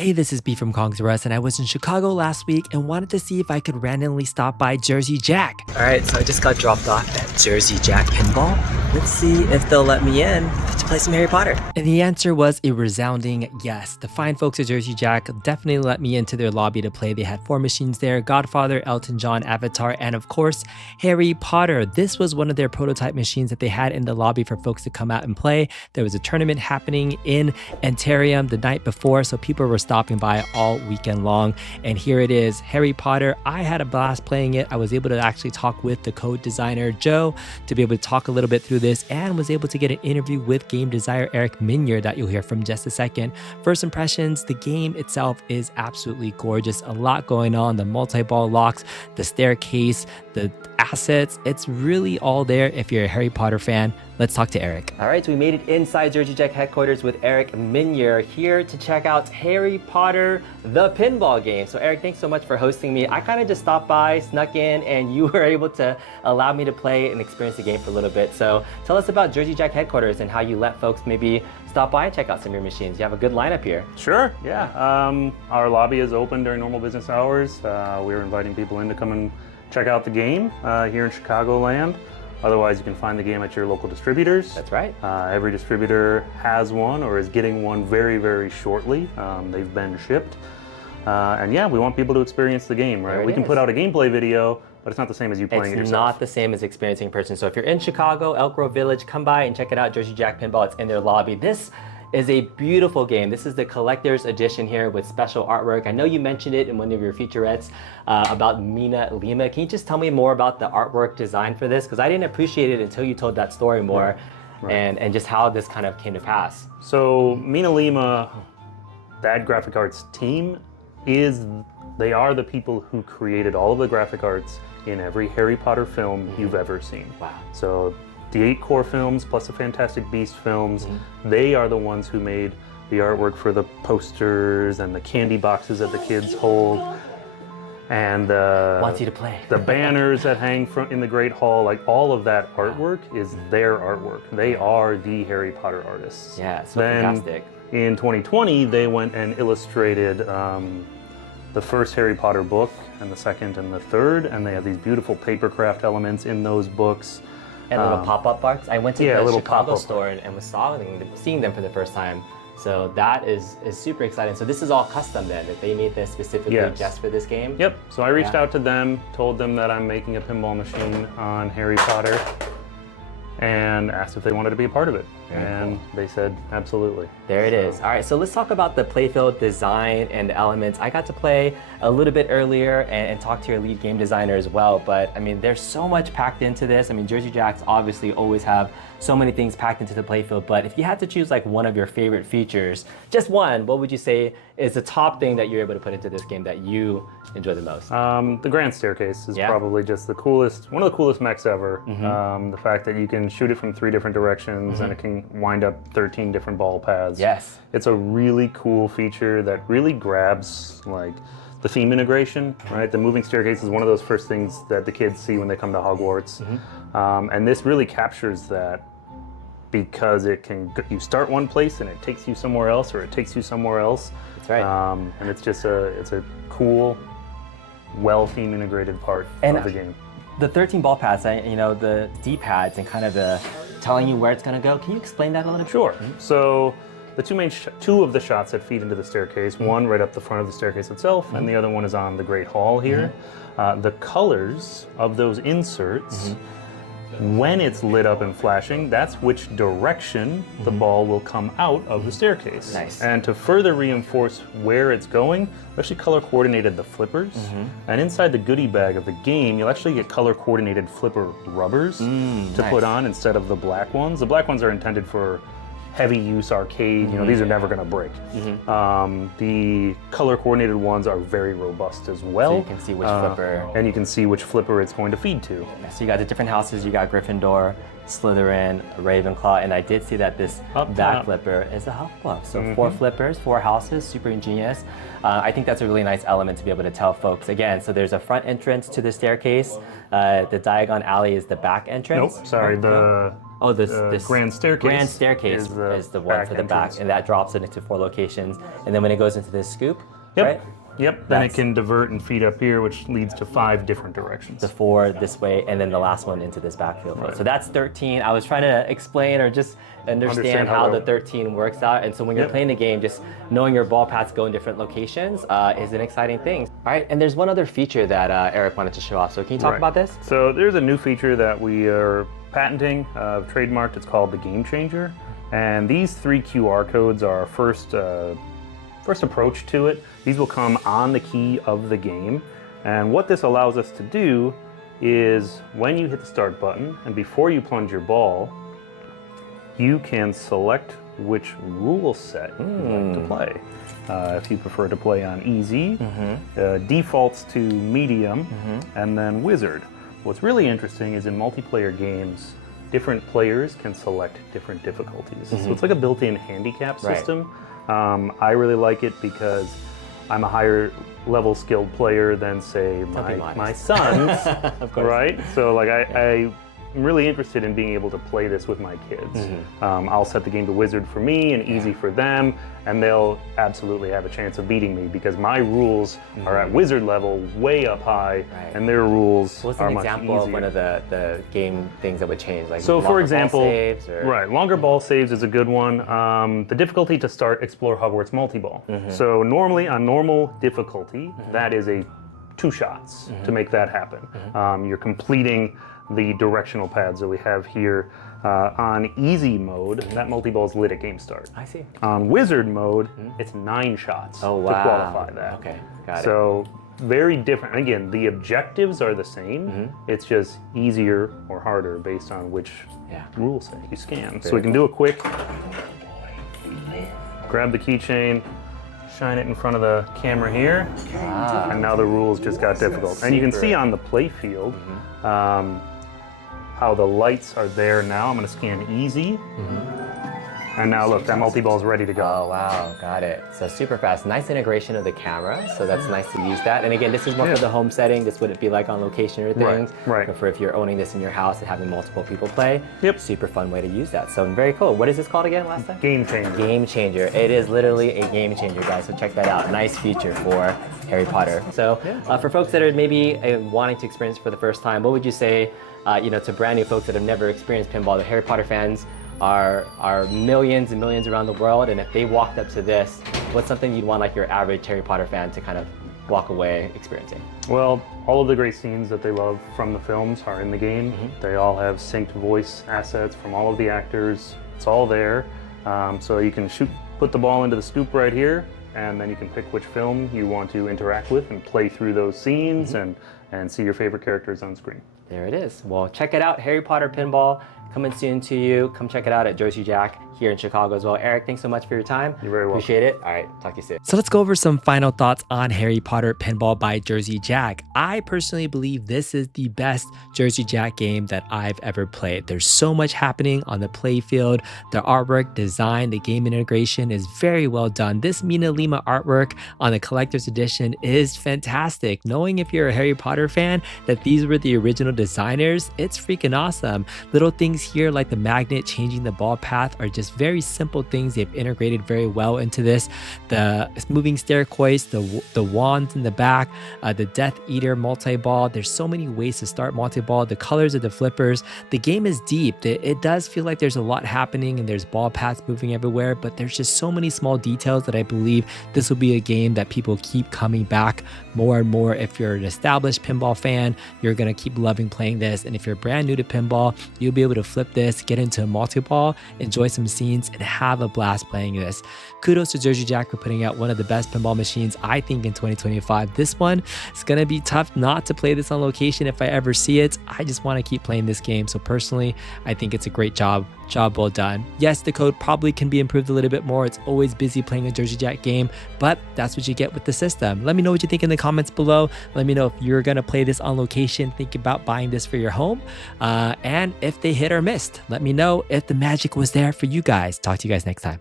Hey, this is B from Kongs R Us, and I was in Chicago last week and wanted to see if I could randomly stop by Jersey Jack. Alright, so I just got dropped off at Jersey Jack Pinball. Let's see if they'll let me in to play some Harry Potter. And the answer was a resounding yes. The fine folks at Jersey Jack definitely let me into their lobby to play. They had 4 machines there: Godfather, Elton John, Avatar, and of course, Harry Potter. This was one of their prototype machines that they had in the lobby for folks to come out and play. There was a tournament happening in Antarium the night before, so people were stopping by all weekend long. And here it is, Harry Potter. I had a blast playing it. I was able to actually talk with the code designer, Joe, to be able to talk a little bit through this, and was able to get an interview with game designer Meunier that you'll hear from just a second. First impressions, the game itself is absolutely gorgeous. A lot going on, the multi-ball locks, the staircase, the assets. It's really all there if you're a Harry Potter fan. Let's talk to Eric. All right, so we made it inside Jersey Jack headquarters with Eric Meunier here to check out Harry Potter, the pinball game. So Eric, thanks so much for hosting me. I kind of just stopped by, snuck in, and you were able to allow me to play and experience the game for a little bit. So tell us about Jersey Jack headquarters and how you let folks maybe stop by and check out some of your machines. You have a good lineup here. Sure, yeah. Our lobby is open during normal business hours. We're inviting people in to come and check out the game here in Chicagoland. Otherwise, you can find the game at your local distributors. That's right. Every distributor has one or is getting one very, very shortly. They've been shipped. And yeah, we want people to experience the game, right? We can put out a gameplay video, but it's not the same as you playing it yourself. It's not the same as experiencing in person. So if you're in Chicago, Elk Grove Village, come by and check it out, Jersey Jack Pinball. It's in their lobby. This is a beautiful game. This is the collector's edition here with special artwork. I know you mentioned it in one of your featurettes about Mina, Lima. Can you just tell me more about the artwork design for this? Because I didn't appreciate it until you told that story more. Right. And just how this kind of came to pass. So Mina Lima, that graphic arts team, they are the people who created all of the graphic arts in every Harry Potter film you've ever seen. Wow. So the 8 core films plus the Fantastic Beasts films, they are the ones who made the artwork for the posters and the candy boxes that the kids hold, and wants you to play. The banners that hang in the Great Hall. Like, all of that artwork is their artwork. They are the Harry Potter artists. Yeah, so fantastic. In 2020, they went and illustrated the first Harry Potter book and the second and the third, and they have these beautiful papercraft elements in those books. And little pop-up box. I went to the Chicago store and was seeing them for the first time. So that is super exciting. So this is all custom then, that they made this specifically just for this game? Yep. So I reached out to them, told them that I'm making a pinball machine on Harry Potter, and asked if they wanted to be a part of it. And they said, absolutely. There it is. All right, so let's talk about the playfield design and the elements. I got to play a little bit earlier and talk to your lead game designer as well, but I mean, there's so much packed into this. I mean, Jersey Jacks obviously always have so many things packed into the playfield, but if you had to choose like one of your favorite features, just one, what would you say is the top thing that you're able to put into this game that you enjoy the most? The grand staircase is probably just the coolest, one of the coolest mechs ever. The fact that you can shoot it from 3 different directions and it can wind up 13 different ball paths. Yes. It's a really cool feature that really grabs like the theme integration, right? The moving staircase is one of those first things that the kids see when they come to Hogwarts. And this really captures that, because you start one place and it takes you somewhere else, or it takes you somewhere else. That's right. And it's just it's a cool, well theme integrated part of the game. The 13 ball pads, you know, the D-pads and kind of the telling you where it's going to go. Can you explain that a little bit? Sure. So the two of the shots that feed into the staircase, one right up the front of the staircase itself, and the other one is on the Great Hall here. The colors of those inserts, when it's lit up and flashing, that's which direction the ball will come out of the staircase. Nice. And to further reinforce where it's going, we actually color coordinated the flippers. And inside the goodie bag of the game, you'll actually get color coordinated flipper rubbers to put on instead of the black ones. The black ones are intended for heavy use arcade, you know, these are never gonna break. The color coordinated ones are very robust as well. So you can see which flipper. And you can see which flipper it's going to feed to. So you got the different houses, you got Gryffindor, Slytherin, Ravenclaw, and I did see that this back flipper is a Hufflepuff. So 4 flippers, 4 houses, super ingenious. I think that's a really nice element to be able to tell folks. Again, so there's a front entrance to the staircase. The Diagon Alley is the back entrance. Nope, sorry, Oh, this grand staircase. Grand staircase is the one for the back, and that drops it into 4 locations. And then when it goes into this scoop, right? Yep, then it can divert and feed up here, which leads to 5 different directions. The 4 this way, and then the last one into this backfield. Right. So that's 13. I was trying to explain or just understand how the 13 works out. And so when you're playing the game, just knowing your ball paths go in different locations is an exciting thing. All right, and there's one other feature that Eric wanted to show off. So can you talk about this? So there's a new feature that we are patenting, trademarked. It's called the Game Changer. And these 3 QR codes are our first approach to it. These will come on the key of the game. And what this allows us to do is when you hit the start button and before you plunge your ball, you can select which rule set you like to play. If you prefer to play on easy, defaults to medium, and then wizard. What's really interesting is in multiplayer games, different players can select different difficulties. So it's like a built-in handicap system. I really like it because I'm a higher level skilled player than, say, my sons, right? So like I'm really interested in being able to play this with my kids. I'll set the game to wizard for me and easy for them, and they'll absolutely have a chance of beating me because my rules are at wizard level, way up high, and their rules What's are an much example easier. of one of the game things that would change? Like so for example, ball saves or... longer ball saves is a good one. The difficulty to start Explore Hogwarts multi-ball. So normally on normal difficulty, that is 2 shots to make that happen. You're completing the directional pads that we have here. On easy mode, that multi-ball is lit at game start. I see. On wizard mode, it's 9 shots to qualify that. Okay, got it. So very different. Again, the objectives are the same. It's just easier or harder based on which rule set you scan. So we can do a quick, grab the keychain, shine it in front of the camera here, and now the rules just got difficult. And you can see on the play field how the lights are there now. I'm going to scan easy. And now look, that multi-ball is ready to go. Oh, wow, got it. So super fast. Nice integration of the camera, so that's nice to use that. And again, this is more for the home setting. This wouldn't be like on location or things. But for if you're owning this in your house and having multiple people play, super fun way to use that. So very cool. What is this called again last time? Game Changer. Game Changer. It is literally a game changer, guys, so check that out. Nice feature for Harry Potter. So for folks that are maybe wanting to experience it for the first time, what would you say, to brand new folks that have never experienced pinball? The Harry Potter fans are millions and millions around the world, and if they walked up to this, what's something you'd want like your average Harry Potter fan to kind of walk away experiencing? Well, all of the great scenes that they love from the films are in the game. They all have synced voice assets from all of the actors. It's all there. So you can put the ball into the scoop right here, and then you can pick which film you want to interact with and play through those scenes and see your favorite characters on screen. There it is. Well, check it out, Harry Potter Pinball, coming soon to you. Come check it out at Jersey Jack here in Chicago as well. Eric, thanks so much for your time. You're very welcome. Appreciate it. All right, talk to you soon. So let's go over some final thoughts on Harry Potter Pinball by Jersey Jack. I personally believe this is the best Jersey Jack game that I've ever played. There's so much happening on the play field. The artwork, design, the game integration is very well done. This Mina Lima artwork on the collector's edition is fantastic. Knowing if you're a Harry Potter fan that these were the original designers, it's freaking awesome. Little things here like the magnet changing the ball path are just very simple things they've integrated very well into this. The moving staircase, the wands in the back, the Death Eater multi-ball. There's so many ways to start multi-ball. The colors of the flippers. The game is deep. It does feel like there's a lot happening and there's ball paths moving everywhere, but there's just so many small details that I believe this will be a game that people keep coming back more and more. If you're an established pinball fan, you're gonna keep loving playing this. And if you're brand new to pinball, you'll be able to flip this, get into a multi-ball, enjoy some scenes, and have a blast playing this. Kudos to Jersey Jack for putting out one of the best pinball machines, I think, in 2025. This one is gonna be tough not to play this on location if I ever see it. I just wanna keep playing this game. So personally, I think it's a great job well done. Yes, the code probably can be improved a little bit more. It's always busy playing a Jersey Jack game, but that's what you get with the system. Let me know what you think in the comments below. Let me know if you're gonna play this on location, think about buying this for your home, and if they hit or missed. Let me know if the magic was there for you guys. Talk to you guys next time.